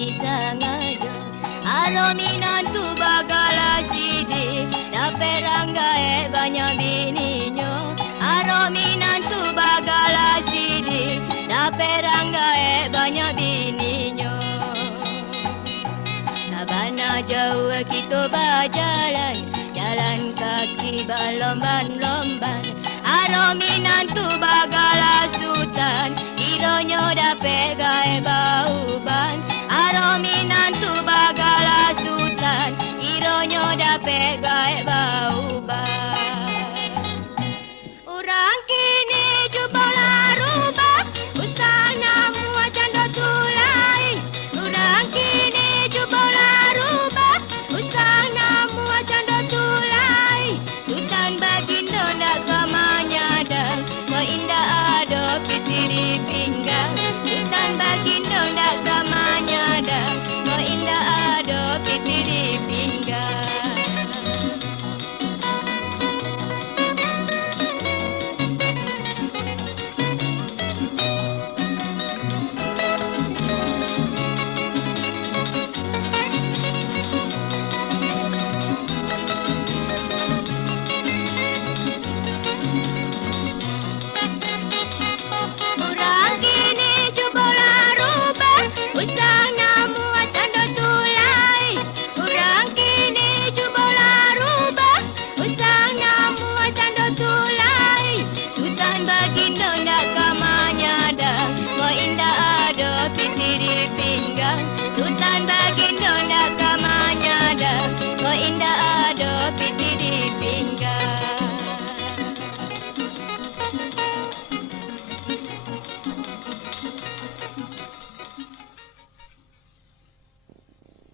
disangaja. Arominan tu bagala sidi, dapat rangga banyak bininya. Arominan tu bagala sidi, dapat rangga banyak bininya. Sabana jauh kita berjalan, jalan kaki berlomban-lomban. Arominan tu bagala sultan, kiranya dapat gai bau.